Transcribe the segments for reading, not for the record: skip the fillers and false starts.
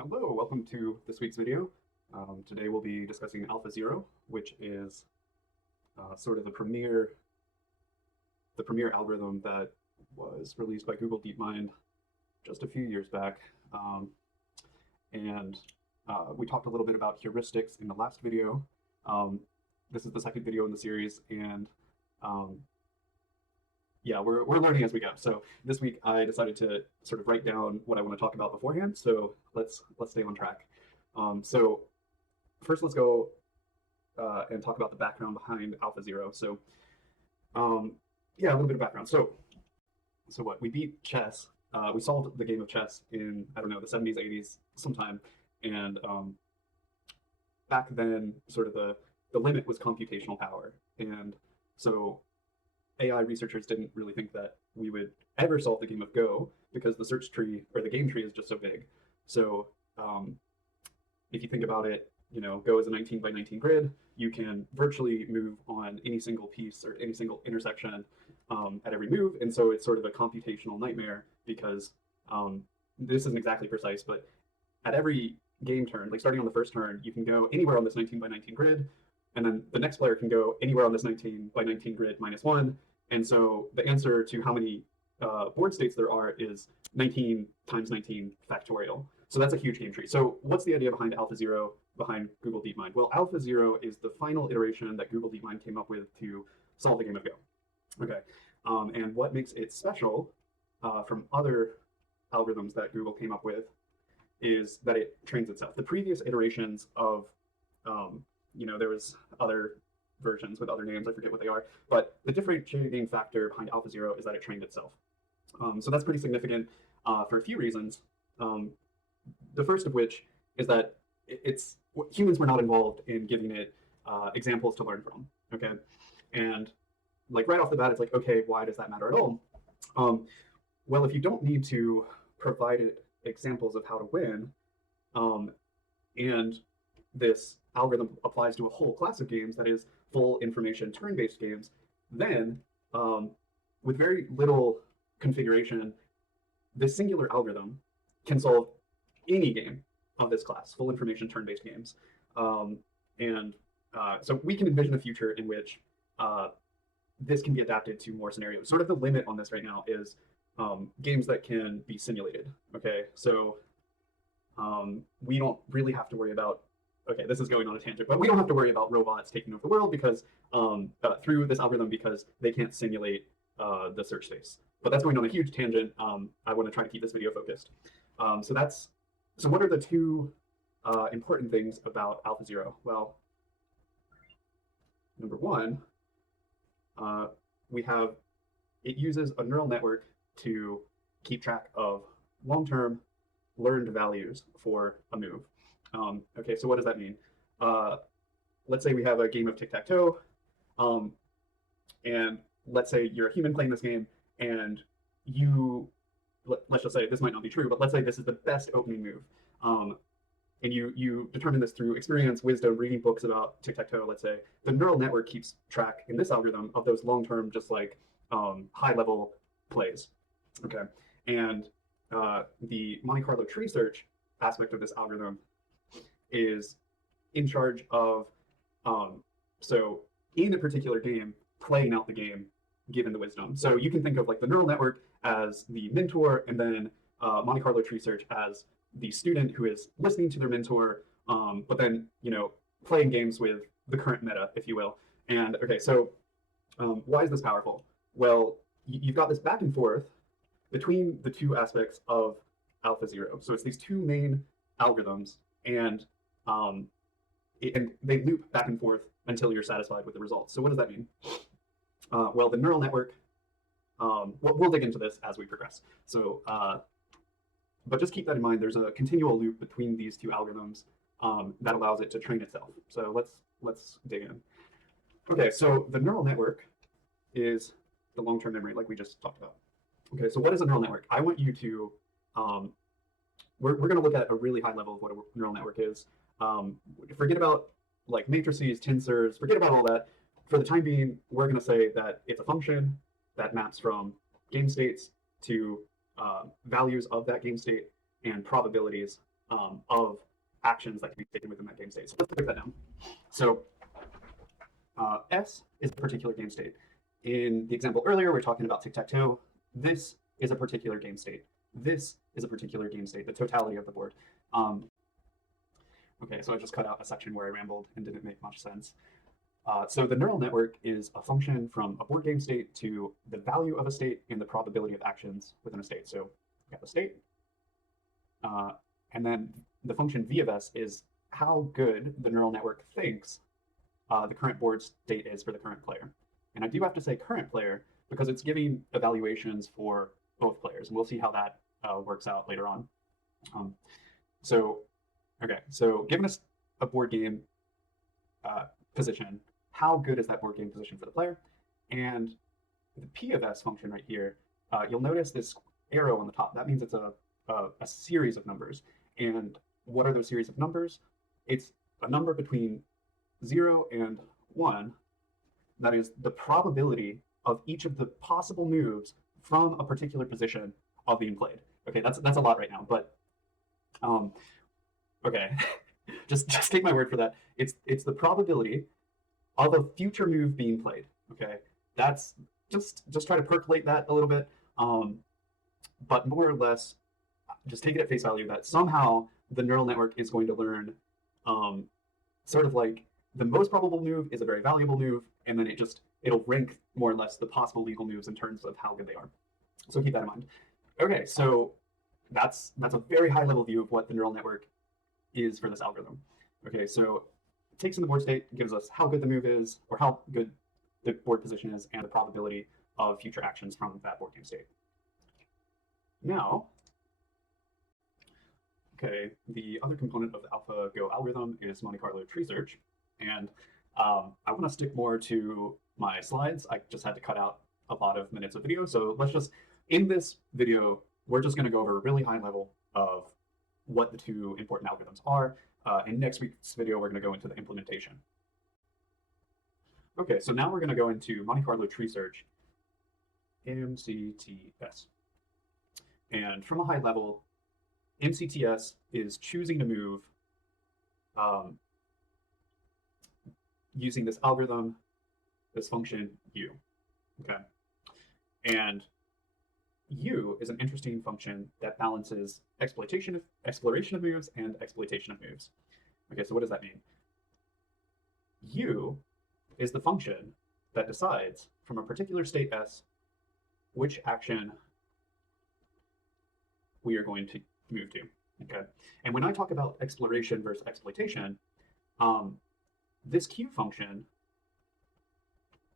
Hello, welcome to this week's video. Today we'll be discussing AlphaZero, which is sort of the premier algorithm that was released by Google DeepMind just a few years back. And we talked a little bit about heuristics in the last video. This is the second video in the series, and yeah, we're learning as we go. So this week I decided to sort of write down what I want to talk about beforehand. So let's stay on track. So first, let's go and talk about the background behind AlphaZero. So yeah, a little bit of background. So what, we beat chess. We solved the game of chess in, I don't know, the 70s, 80s sometime, and back then sort of the limit was computational power, and so AI researchers didn't really think that we would ever solve the game of Go because the search tree or the game tree is just so big. So if you think about it, you know, Go is a 19 by 19 grid. You can virtually move on any single piece or any single intersection at every move. And so it's sort of a computational nightmare because this isn't exactly precise, but at every game turn, like starting on the first turn, you can go anywhere on this 19 by 19 grid. And then the next player can go anywhere on this 19 by 19 grid -1. And so the answer to how many board states there are is 19 times 19 factorial. So that's a huge game tree. So what's the idea behind AlphaZero, behind Google DeepMind? Well, AlphaZero is the final iteration that Google DeepMind came up with to solve the game of Go. Okay, and what makes it special from other algorithms that Google came up with is that it trains itself. The previous iterations of you know, there was other versions with other names, I forget what they are, but the differentiating factor behind AlphaZero is that it trained itself. So that's pretty significant for a few reasons. The first of which is that humans were not involved in giving it examples to learn from, okay? And like right off the bat, it's like, okay, why does that matter at all? Well, if you don't need to provide it examples of how to win, and this algorithm applies to a whole class of games that is full information turn-based games, then with very little configuration, this singular algorithm can solve any game of this class, full information turn-based games. So we can envision a future in which this can be adapted to more scenarios. Sort of the limit on this right now is games that can be simulated. Okay, so we don't really have to worry about, okay, this is going on a tangent, but we don't have to worry about robots taking over the world because through this algorithm, because they can't simulate the search space. But that's going on a huge tangent. I want to try to keep this video focused. So what are the two important things about AlphaZero? Well, number one, it uses a neural network to keep track of long-term learned values for a move. Okay, so what does that mean? Let's say we have a game of tic-tac-toe, and let's say you're a human playing this game, and let's just say this might not be true, but let's say this is the best opening move. And you determine this through experience, wisdom, reading books about tic-tac-toe, let's say. The neural network keeps track in this algorithm of those long-term, just like high-level plays. Okay, and the Monte Carlo tree search aspect of this algorithm is in charge of, so in a particular game, playing out the game given the wisdom. So you can think of like the neural network as the mentor, and then Monte Carlo tree search as the student who is listening to their mentor, but then, you know, playing games with the current meta, if you will. And okay, so why is this powerful? Well, you've got this back and forth between the two aspects of AlphaZero. So it's these two main algorithms, and they loop back and forth until you're satisfied with the results. So what does that mean? Well, the neural network, we'll dig into this as we progress. So, but just keep that in mind. There's a continual loop between these two algorithms that allows it to train itself. So let's dig in. Okay, so the neural network is the long-term memory, like we just talked about. Okay, so what is a neural network? I want you to, we're going to look at a really high level of what a neural network is. Forget about like matrices, tensors, forget about all that. For the time being, we're going to say that it's a function that maps from game states to values of that game state and probabilities of actions that can be taken within that game state. So let's break that down. So S is a particular game state. In the example earlier, we are talking about tic-tac-toe. This is a particular game state. This is a particular game state, the totality of the board. Okay, so I just cut out a section where I rambled and didn't make much sense. So the neural network is a function from a board game state to the value of a state and the probability of actions within a state. So we got the state, and then the function v of s is how good the neural network thinks the current board state is for the current player. And I do have to say current player because it's giving evaluations for both players, and we'll see how that works out later on. Okay, so given us a board game position, how good is that board game position for the player? And the p of s function right here, you'll notice this arrow on the top. That means it's a series of numbers. And what are those series of numbers? It's a number between 0 and 1. That is the probability of each of the possible moves from a particular position of being played. Okay, that's a lot right now, but okay, just take my word for that. It's the probability of a future move being played. Okay, that's just try to percolate that a little bit, but more or less, just take it at face value that somehow the neural network is going to learn, sort of like the most probable move is a very valuable move, and then it'll rank more or less the possible legal moves in terms of how good they are. So keep that in mind. Okay, so that's a very high level view of what the neural network is for this algorithm. Okay, so it takes in the board state, gives us how good the move is, or how good the board position is, and the probability of future actions from that board game state. Now, okay, the other component of the AlphaGo algorithm is Monte Carlo tree search. And I want to stick more to my slides. I just had to cut out a lot of minutes of video. So let's just, in this video, we're just going to go over a really high level of what the two important algorithms are. In next week's video, we're going to go into the implementation. Okay, so now we're going to go into Monte Carlo tree search, MCTS. And from a high level, MCTS is choosing to move using this algorithm, this function u. Okay, and u is an interesting function that balances exploration of moves and exploitation of moves. Okay, so what does that mean? U is the function that decides from a particular state S which action we are going to move to. Okay, and when I talk about exploration versus exploitation, this Q function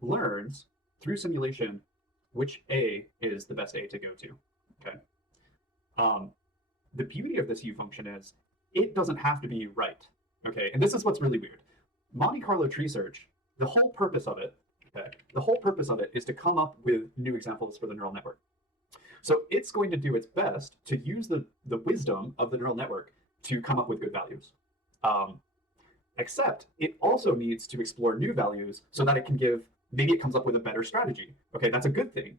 learns through simulation which A is the best A to go to. Okay. The beauty of this U function is it doesn't have to be right. Okay, and this is what's really weird. Monte Carlo tree search, the whole purpose of it, is to come up with new examples for the neural network. So it's going to do its best to use the wisdom of the neural network to come up with good values. Except it also needs to explore new values so that it can maybe it comes up with a better strategy. Okay, that's a good thing.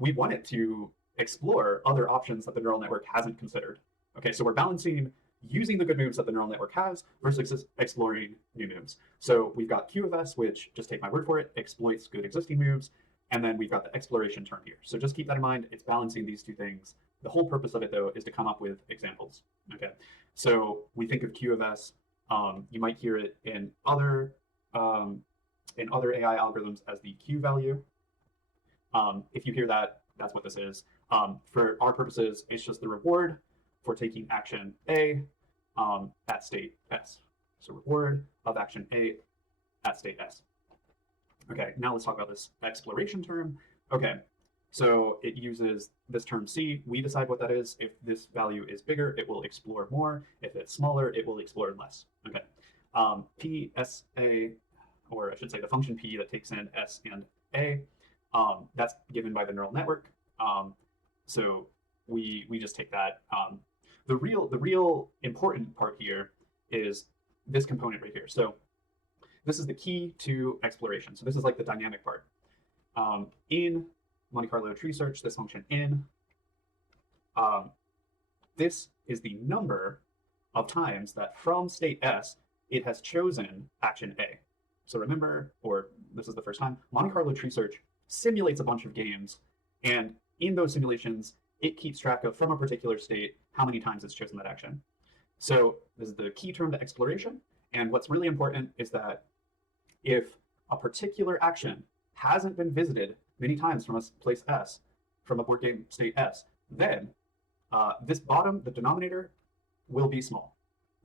We want it to explore other options that the neural network hasn't considered. Okay, so we're balancing using the good moves that the neural network has versus exploring new moves. So we've got Q of S, which, just take my word for it, exploits good existing moves. And then we've got the exploration term here. So just keep that in mind. It's balancing these two things. The whole purpose of it, though, is to come up with examples. Okay, so we think of Q of S. You might hear it in other AI algorithms as the Q value. If you hear that, that's what this is. For our purposes, it's just the reward for taking action A at state S. So reward of action A at state S. Okay, now let's talk about this exploration term. Okay, so it uses this term C. We decide what that is. If this value is bigger, it will explore more. If it's smaller, it will explore less. Okay, P, S, A, or I should say the function P that takes in S and A, that's given by the neural network. So we just take that. The real important part here is this component right here. So this is the key to exploration. So this is like the dynamic part. In Monte Carlo tree search, this function in, this is the number of times that from state S, it has chosen action A. So remember, or this is the first time, Monte Carlo tree search simulates a bunch of games, and in those simulations, it keeps track of, from a particular state, how many times it's chosen that action. So this is the key term to exploration, and what's really important is that if a particular action hasn't been visited many times from a place S, from a board game state S, then this bottom, the denominator, will be small,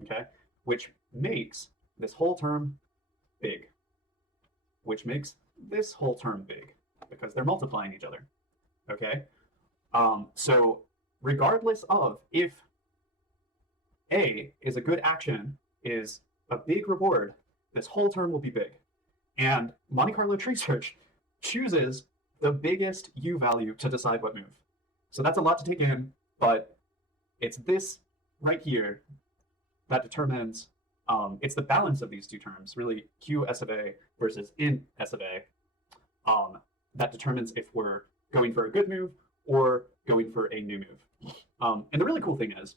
okay? Which makes this whole term big, which makes this whole term big, because they're multiplying each other, okay? So regardless of if A is a good action, is a big reward, this whole term will be big. And Monte Carlo tree search chooses the biggest U value to decide what move. So that's a lot to take in, but it's this right here that determines, it's the balance of these two terms, really Q S of A versus in S of A, that determines if we're going for a good move or going for a new move. And the really cool thing is,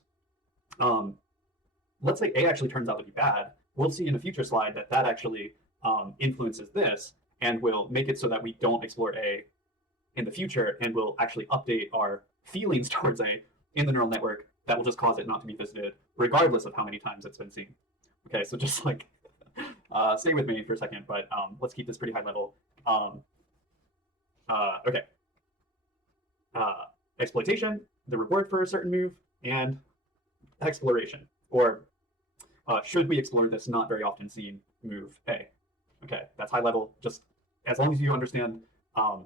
let's say A actually turns out to be bad. We'll see in a future slide that that actually influences this and will make it so that we don't explore A in the future, and will actually update our feelings towards A in the neural network. That will just cause it not to be visited, regardless of how many times it's been seen. Okay, so just like stay with me for a second, but let's keep this pretty high level. Okay. Exploitation, the reward for a certain move, and exploration, or should we explore this not very often seen move A? Okay, that's high level. Just as long as you understand,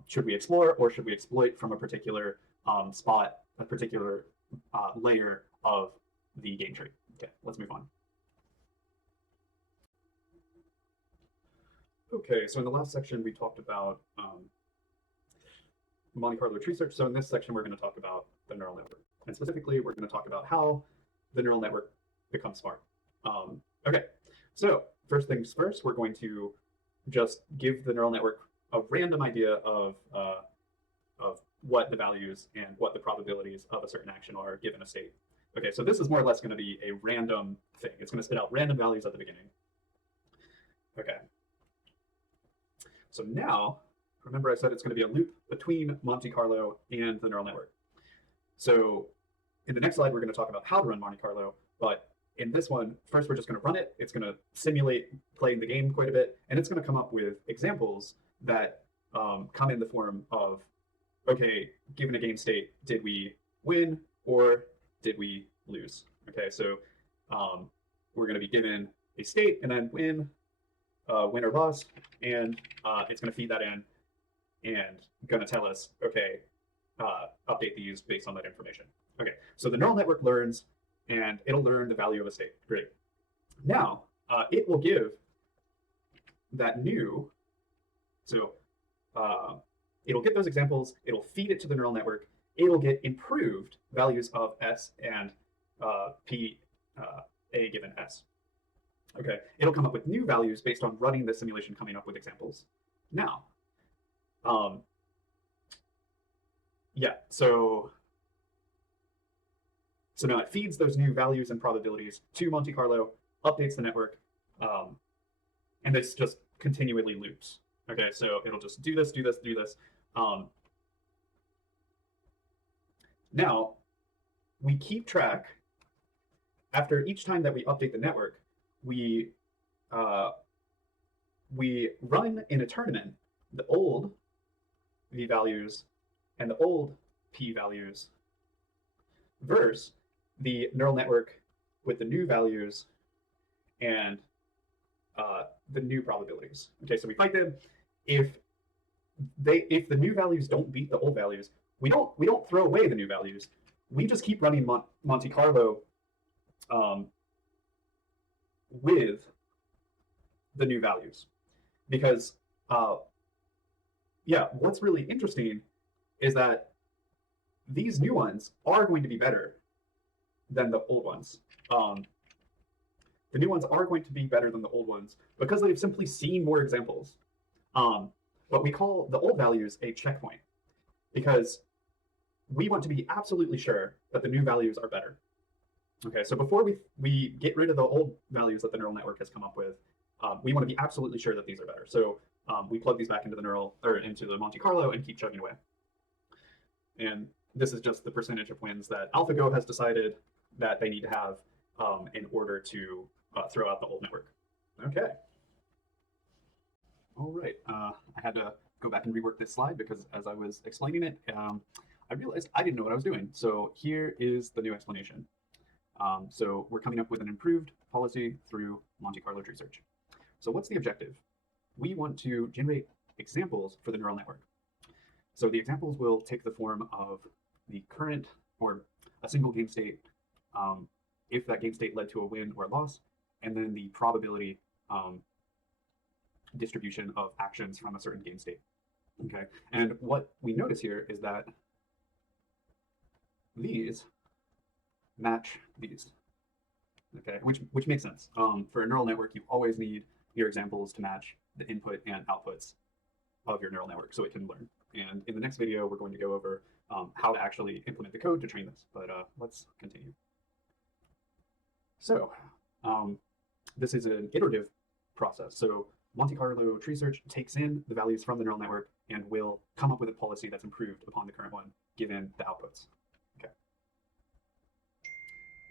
should we explore or should we exploit from a particular spot, a particular layer of the game tree. Okay, let's move on. Okay, so in the last section, we talked about Monte Carlo tree search. So in this section, we're going to talk about the neural network. And specifically, we're going to talk about how the neural network becomes smart. Okay, so first things first, we're going to just give the neural network a random idea of what the values and what the probabilities of a certain action are given a state. Okay, so this is more or less going to be a random thing. It's going to spit out random values at the beginning. Okay. So now, remember I said it's going to be a loop between Monte Carlo and the neural network. So in the next slide, we're going to talk about how to run Monte Carlo, but in this one, first we're just going to run it. It's going to simulate playing the game quite a bit, and it's going to come up with examples that come in the form of, okay, given a game state, did we win or did we lose? Okay, so we're going to be given a state and then win or loss, and it's going to feed that in and going to tell us, okay, update these based on that information. Okay, so the neural network learns, and it'll learn the value of a state. Great. Now, it will give that new, so it'll get those examples, it'll feed it to the neural network, it'll get improved values of S and P, A given S. Okay, it'll come up with new values based on running the simulation, coming up with examples. Now, yeah, so now it feeds those new values and probabilities to Monte Carlo, updates the network, and this just continually loops. Okay, so it'll just do this, do this, do this. Now, we keep track, after each time that we update the network, we run in a tournament the old V values and the old P values versus the neural network with the new values and the new probabilities. Okay, so we fight them. If the new values don't beat the old values, we don't throw away the new values. We just keep running Monte Carlo with the new values, because yeah, what's really interesting is that these new ones are going to be better than the old ones. The new ones are going to be better than the old ones because they've simply seen more examples. But we call the old values a checkpoint because we want to be absolutely sure that the new values are better. Okay, so before we get rid of the old values that the neural network has come up with, we want to be absolutely sure that these are better. So we plug these back into the Monte Carlo and keep chugging away. And this is just the percentage of wins that AlphaGo has decided that they need to have in order to throw out the old network. Okay. All right. I had to go back and rework this slide because as I was explaining it, I realized I didn't know what I was doing. So here is the new explanation. So we're coming up with an improved policy through Monte Carlo tree search. So what's the objective? We want to generate examples for the neural network. So the examples will take the form of the current or a single game state, if that game state led to a win or a loss, and then the probability distribution of actions from a certain game state. Okay, and what we notice here is that these match these. Okay, which makes sense. For a neural network, you always need your examples to match the input and outputs of your neural network so it can learn. And in the next video, we're going to go over how to actually implement the code to train this. But let's continue. So this is an iterative process. So Monte Carlo tree search takes in the values from the neural network and will come up with a policy that's improved upon the current one given the outputs. Okay.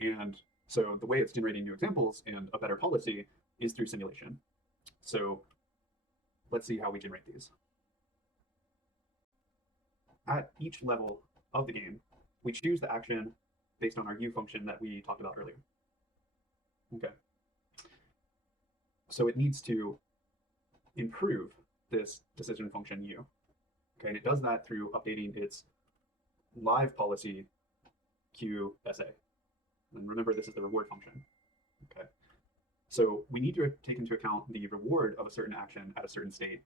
And so the way it's generating new examples and a better policy is through simulation. So let's see how we generate these. At each level of the game, we choose the action based on our U function that we talked about earlier. Okay. So it needs to improve this decision function U. Okay, and it does that through updating its live policy QSA. And remember, this is the reward function. Okay. So we need to take into account the reward of a certain action at a certain state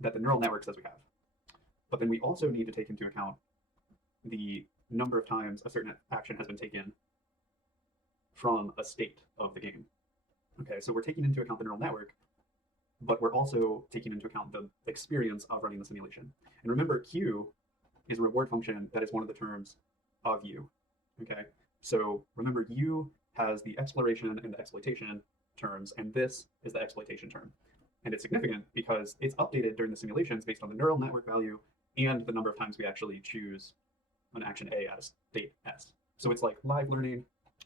that the neural network says we have. But then we also need to take into account the number of times a certain action has been taken from a state of the game. Okay, so we're taking into account the neural network, but we're also taking into account the experience of running the simulation. And remember, Q is a reward function that is one of the terms of U. Okay, so remember, U has the exploration and the exploitation terms, and this is the exploitation term. And it's significant because it's updated during the simulations based on the neural network value and the number of times we actually choose an action A at a state S. So it's like live learning,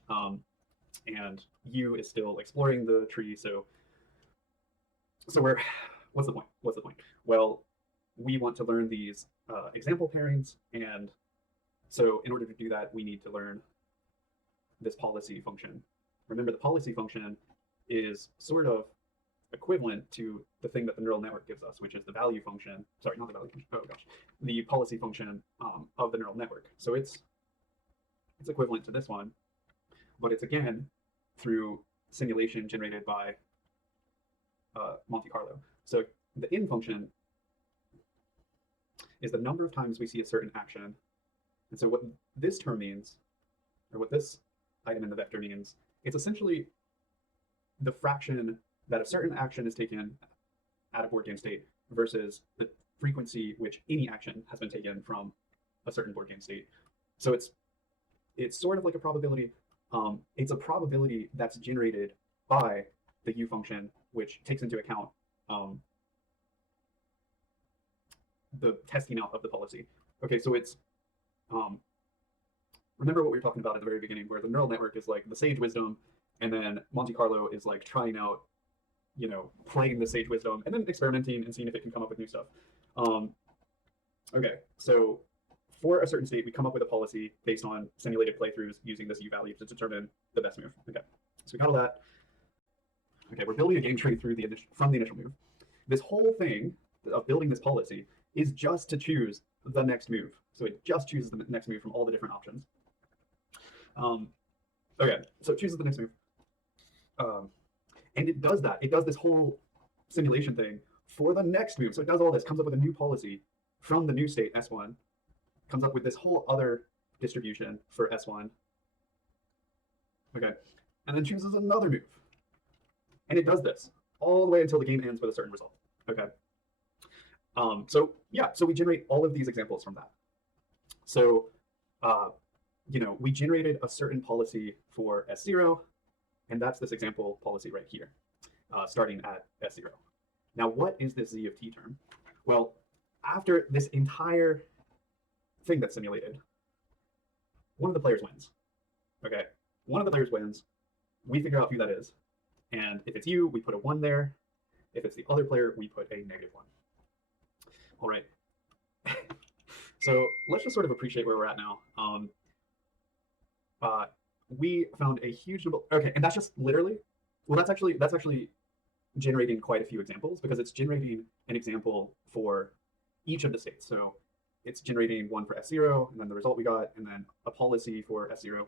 and U is still exploring the tree. So what's the point? What's the point? Well, we want to learn these example pairings, and so in order to do that, we need to learn this policy function. Remember, the policy function is sort of equivalent to the thing that the neural network gives us, which is the value function. Sorry, not the value function. Oh gosh, the policy function of the neural network. So it's equivalent to this one, but it's again through simulation generated by Monte Carlo. So the in function is the number of times we see a certain action. And so what this term means, or what this item in the vector means, it's essentially the fraction that a certain action is taken at a board game state versus the frequency which any action has been taken from a certain board game state. So it's sort of like a probability. It's a probability that's generated by the U function, which takes into account the testing out of the policy. Okay, so it's remember what we were talking about at the very beginning, where the neural network is like the sage wisdom, and then Monte Carlo is like trying out, playing the sage wisdom and then experimenting and seeing if it can come up with new stuff. Okay, so for a certain state, we come up with a policy based on simulated playthroughs using this U value to determine the best move. Okay, so we got all that. Okay, we're building a game tree from the initial move. This whole thing of building this policy is just to choose the next move. So it just chooses the next move from all the different options. Okay, so it chooses the next move. And it does that. It does this whole simulation thing for the next move. So it does all this, comes up with a new policy from the new state, S1, comes up with this whole other distribution for S1. Okay, and then chooses another move. And it does this all the way until the game ends with a certain result. Okay. So we generate all of these examples from that. So we generated a certain policy for S0, and that's this example policy right here, starting at S0. Now, what is this Z of t term? Well, after this entire thing that's simulated, one of the players wins. Okay, one of the players wins. We figure out who that is, and if it's you, we put a 1 there. If it's the other player, we put a -1. All right. So let's just sort of appreciate where we're at now. We found a huge number. Okay, and that's just literally. Well, that's actually generating quite a few examples, because it's generating an example for each of the states. So it's generating one for S0, and then the result we got, and then a policy for S0,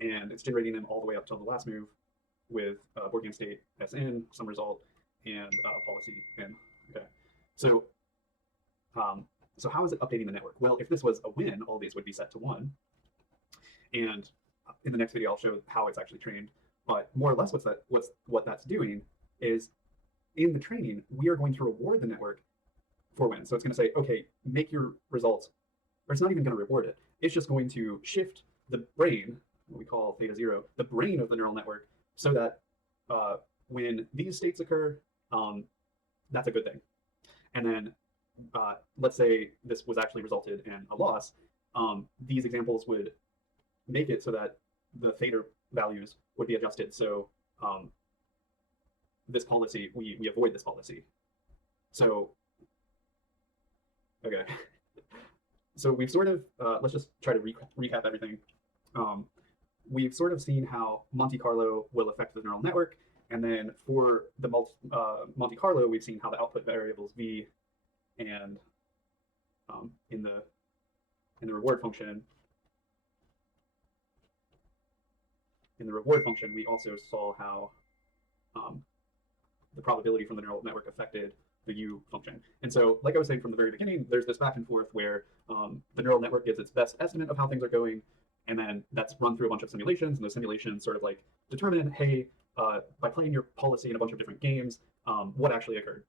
and it's generating them all the way up till the last move with board game state Sn, some result, and policy n. Okay, so so how is it updating the network? Well, if this was a win, all these would be set to 1, and in the next video I'll show how it's actually trained. But more or less, what that's doing is, in the training, we are going to reward the network for wins. So it's going to say, okay, make your results, or it's not even going to reward it. It's just going to shift the brain, what we call theta 0, the brain of the neural network, so that when these states occur, that's a good thing. And then let's say this was actually resulted in a loss. These examples would make it so that the theta values would be adjusted. So this policy, we avoid this policy. So, okay. So we've sort of, let's just try to recap everything. We've sort of seen how Monte Carlo will affect the neural network. And then for the Monte Carlo, we've seen how the output variables V and in the reward function, we also saw how the probability from the neural network affected the U function. And so, like I was saying from the very beginning, there's this back and forth where the neural network gives its best estimate of how things are going, and then that's run through a bunch of simulations, and those simulations sort of like determine, hey, by playing your policy in a bunch of different games, what actually occurred.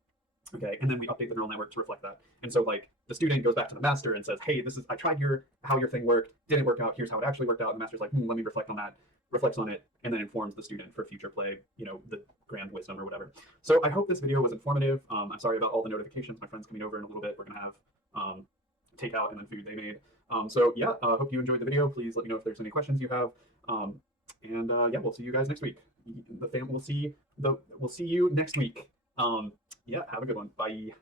Okay, and then we update the neural network to reflect that. And so, like, the student goes back to the master and says, hey, I tried how your thing worked, didn't work out, here's how it actually worked out. And the master's like, let me reflect on that, reflects on it, and then informs the student for future play, the grand wisdom or whatever. So I hope this video was informative. I'm sorry about all the notifications. My friend's coming over in a little bit. We're gonna have takeout and then food they made. So yeah, hope you enjoyed the video. Please let me know if there's any questions you have. Yeah, we'll see you guys next week. We'll see you next week. Yeah, have a good one. Bye.